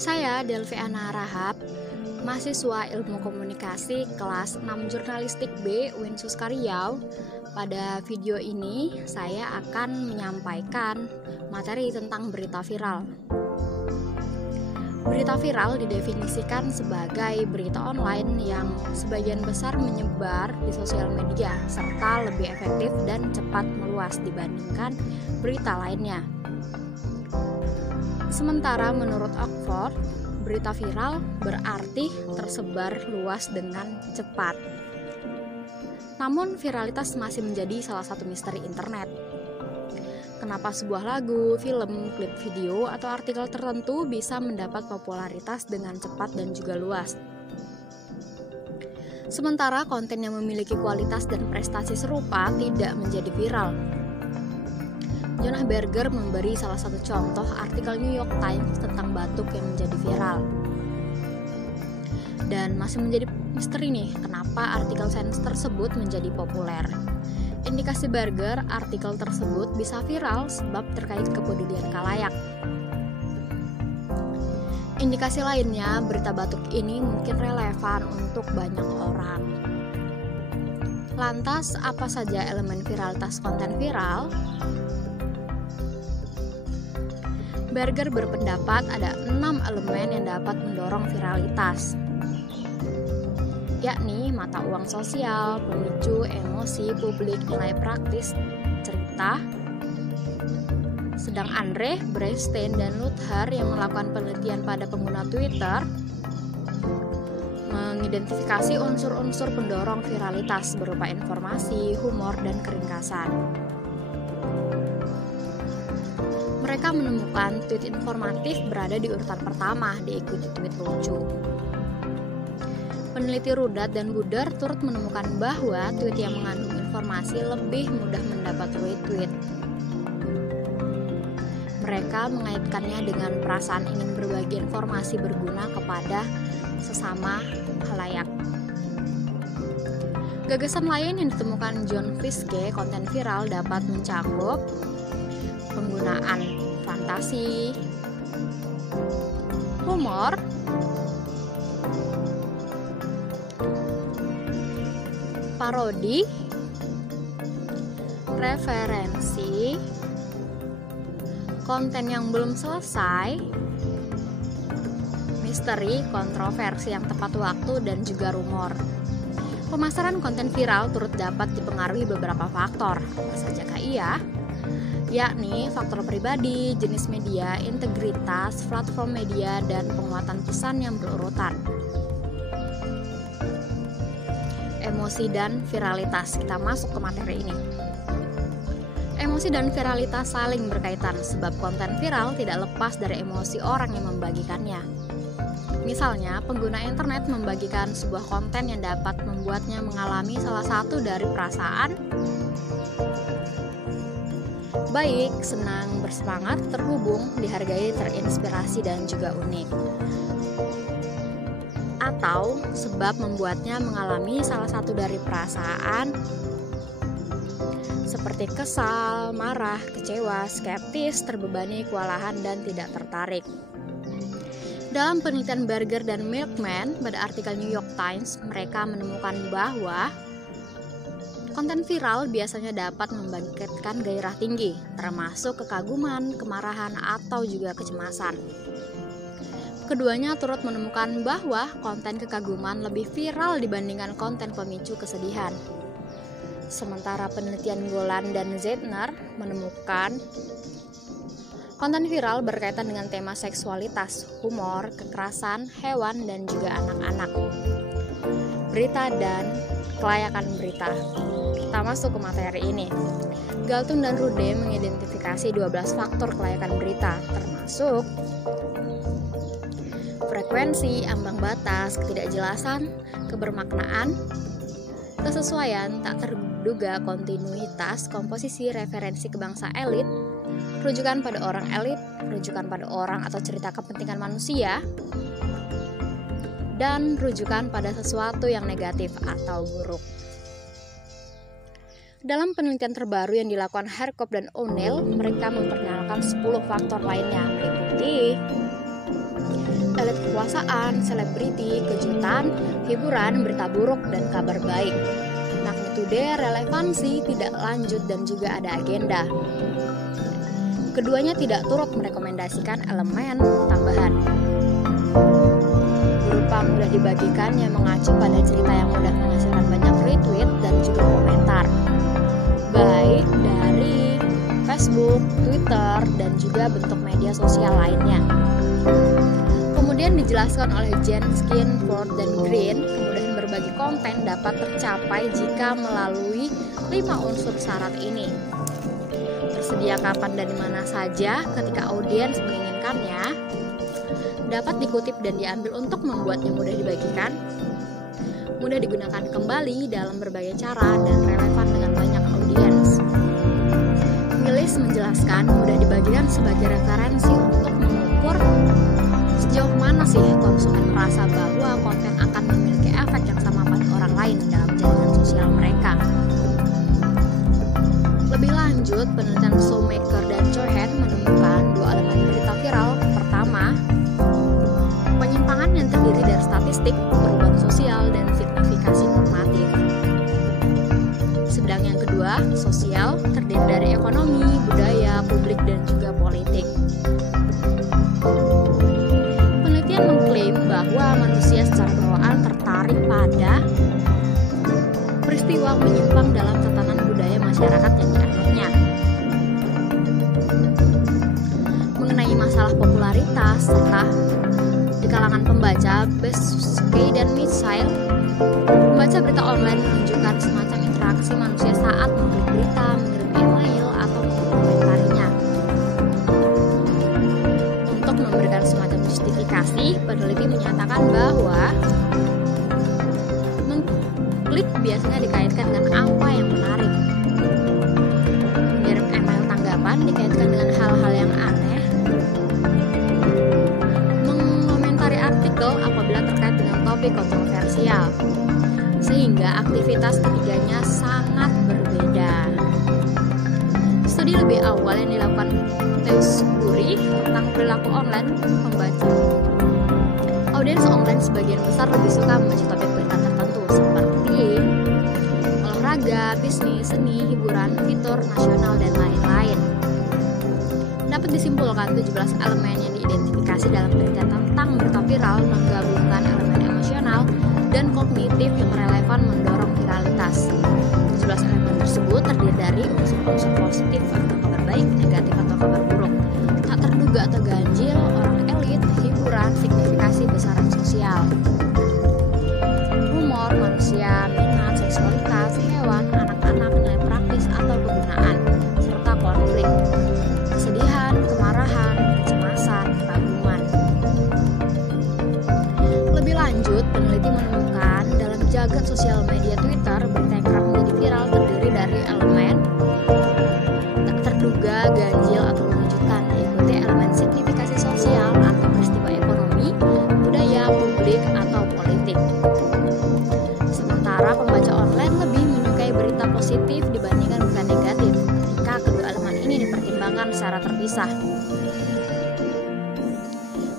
Saya Delviana Rahab, mahasiswa Ilmu Komunikasi kelas 6 Jurnalistik B Winsuska Riau. Pada video ini saya akan menyampaikan materi tentang berita viral. Berita viral didefinisikan sebagai berita online yang sebagian besar menyebar di sosial media serta lebih efektif dan cepat meluas dibandingkan berita lainnya. Sementara menurut Oxford, berita viral berarti tersebar luas dengan cepat. Namun viralitas masih menjadi salah satu misteri internet. Kenapa sebuah lagu, film, klip video, atau artikel tertentu bisa mendapat popularitas dengan cepat dan juga luas? Sementara konten yang memiliki kualitas dan prestasi serupa tidak menjadi viral. Jonah Berger memberi salah satu contoh artikel New York Times tentang batuk yang menjadi viral. Dan masih menjadi misteri nih, kenapa artikel sains tersebut menjadi populer. Indikasi Berger, artikel tersebut bisa viral sebab terkait kepedulian khalayak. Indikasi lainnya, berita batuk ini mungkin relevan untuk banyak orang. Lantas, apa saja elemen viralitas konten viral? Berger berpendapat ada 6 elemen yang dapat mendorong viralitas, yakni mata uang sosial, pemicu, emosi, publik, nilai praktis, cerita. Sedang Andre, Bernstein, dan Luthar yang melakukan penelitian pada pengguna Twitter mengidentifikasi unsur-unsur pendorong viralitas berupa informasi, humor, dan keringkasan. Mereka menemukan tweet informatif berada di urutan pertama, diikuti tweet lucu. Peneliti Rudat dan Buder turut menemukan bahwa tweet yang mengandung informasi lebih mudah mendapat retweet. Mereka mengaitkannya dengan perasaan ingin berbagi informasi berguna kepada sesama khalayak. Gagasan lain yang ditemukan John Fiske, konten viral dapat mencakup penggunaan fantasi, humor, parodi, referensi, konten yang belum selesai, misteri, kontroversi yang tepat waktu, dan juga rumor. Pemasaran konten viral turut dapat dipengaruhi beberapa faktor. Apa sajakah ia? Yakni faktor pribadi, jenis media, integritas, platform media, dan penguatan pesan yang berurutan. Emosi dan viralitas. Kita masuk ke materi ini. Emosi dan viralitas saling berkaitan sebab konten viral tidak lepas dari emosi orang yang membagikannya. Misalnya, pengguna internet membagikan sebuah konten yang dapat membuatnya mengalami salah satu dari perasaan baik, senang, bersemangat, terhubung, dihargai, terinspirasi, dan juga unik. Atau sebab membuatnya mengalami salah satu dari perasaan seperti kesal, marah, kecewa, skeptis, terbebani, kewalahan, dan tidak tertarik. Dalam penelitian Berger dan Milkman pada artikel New York Times, mereka menemukan bahwa konten viral biasanya dapat membangkitkan gairah tinggi, termasuk kekaguman, kemarahan, atau juga kecemasan. Keduanya turut menemukan bahwa konten kekaguman lebih viral dibandingkan konten pemicu kesedihan. Sementara penelitian Golan dan Zeitner menemukan konten viral berkaitan dengan tema seksualitas, humor, kekerasan, hewan, dan juga anak-anak. Berita dan kelayakan berita. Kita masuk ke materi ini. Galtung dan Rude mengidentifikasi 12 faktor kelayakan berita, termasuk frekuensi, ambang batas, ketidakjelasan, kebermaknaan, kesesuaian, tak terduga, kontinuitas, komposisi, referensi ke bangsa elit, rujukan pada orang elit, rujukan pada orang atau cerita kepentingan manusia, dan rujukan pada sesuatu yang negatif atau buruk. Dalam penelitian terbaru yang dilakukan Hercop dan O'Neill, mereka memperkenalkan 10 faktor lainnya, meliputi elit kekuasaan, selebriti, kejutan, hiburan, berita buruk, dan kabar baik. Magnitude, relevansi, tidak lanjut, dan juga ada agenda. Keduanya tidak turut merekomendasikan elemen tambahan berupa mudah dibagikan yang mengacu pada cerita yang mudah menghasilkan banyak retweet dan juga komentar, baik dari Facebook, Twitter, dan juga bentuk media sosial lainnya. Kemudian dijelaskan oleh Jenskin, Ford, dan Green, kemudahan berbagi konten dapat tercapai jika melalui 5 unsur syarat ini. Tersedia kapan dan di mana saja ketika audiens menginginkannya, dapat dikutip dan diambil untuk membuatnya mudah dibagikan, mudah digunakan kembali dalam berbagai cara, dan relevan dengan banyak audiens. Gillis menjelaskan mudah dibagikan sebagai referensi untuk mengukur sejauh mana sih konsumen merasa bahwa konten akan memiliki efek yang sama pada orang lain dalam jaringan sosial mereka. Lebih lanjut, penelitian Shoemaker dan Cohen menemukan 2 elemen berita viral. Pertama, penyimpangan yang terdiri dari statistik, perubahan sosial, dan signifikasi normatif. Sedang yang kedua, sosial, terdiri dari ekonomi, budaya, publik, dan juga politik. Penelitian mengklaim bahwa manusia secara bawaan tertarik pada peristiwa menyimpang dalam tatanan budaya masyarakat yang dianutnya. Mengenai masalah popularitas serta di kalangan pembaca, Beskey dan Mitchell, membaca berita online menunjukkan semacam interaksi manusia saat mengklik berita, mengirim email, atau mengomentarinya. Untuk memberikan semacam justifikasi, peneliti menyatakan bahwa mengklik biasanya dikaitkan dengan apa yang menarik. Mengirim email tanggapan dikaitkan dengan hal-hal yang aneh. Mengomentari artikel apabila terkait dengan topik kontroversial. Sehingga aktivitas ketiganya sangat berbeda. Studi lebih awal yang dilakukan Tewksbury tentang perilaku online pembaca. Audiens online sebagian besar lebih suka membaca topik berita tertentu seperti olahraga, bisnis, seni, hiburan, fitur nasional, dan lain-lain. Dapat disimpulkan 17 elemen yang diidentifikasi dalam penelitian tentang berita viral menggabungkan elemen emosional dan kognitif yang relevan mendorong viralitas. 17 elemen tersebut terdiri dari unsur-unsur positif atau kabar baik, negatif atau kabar buruk, tak terduga atau ganjil, orang elit, hiburan, signifikasi besaran sosial, humor, manusia, minat, seksualitas, hewan, anak-anak, nilai praktis atau kegunaan, serta konflik, kesedihan, kemarahan, kecemasan, kekaguman. Lebih lanjut, peneliti menemukan dalam jagat sosial media Twitter, berita yang kerap menjadi viral terdiri dari elemen tak terduga, ganjil, atau mengejutkan, diikuti elemen signifikasi sosial atau peristiwa ekonomi, budaya, publik, atau politik. Sementara pembaca online lebih menyukai berita positif dibandingkan berita negatif jika kedua elemen ini dipertimbangkan secara terpisah.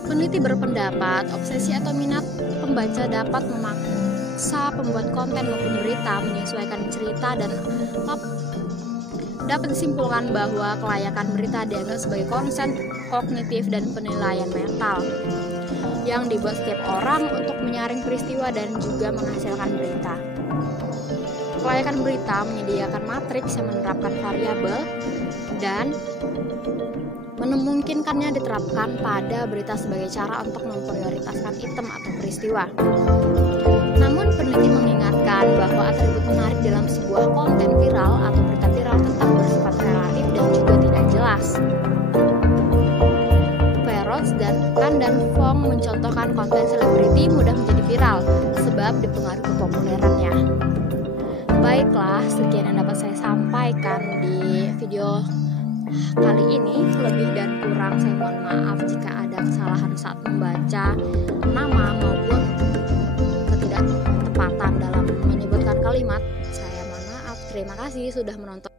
Peneliti berpendapat obsesi atau minat pembaca dapat memaksa pembuat konten maupun berita menyesuaikan cerita, dan dapat disimpulkan bahwa kelayakan berita dianggap sebagai konsen kognitif dan penilaian mental yang dibuat setiap orang untuk menyaring peristiwa dan juga menghasilkan berita. Kelayakan berita menyediakan matriks yang menerapkan variabel dan memungkinkannya diterapkan pada berita sebagai cara untuk memprioritaskan item atau peristiwa. Namun peneliti mengingatkan bahwa atribut menarik dalam sebuah konten viral atau berita viral tetap bersifat relatif dan juga tidak jelas. Perrots dan Fong mencontohkan konten selebriti mudah menjadi viral sebab dipengaruhi kepopulerannya. Baiklah, sekian yang dapat saya sampaikan di video kali ini. Lebih dan kurang saya mohon maaf jika ada kesalahan saat membaca nama maupun ketidaktepatan dalam menyebutkan kalimat. Saya mohon maaf. Terima kasih sudah menonton.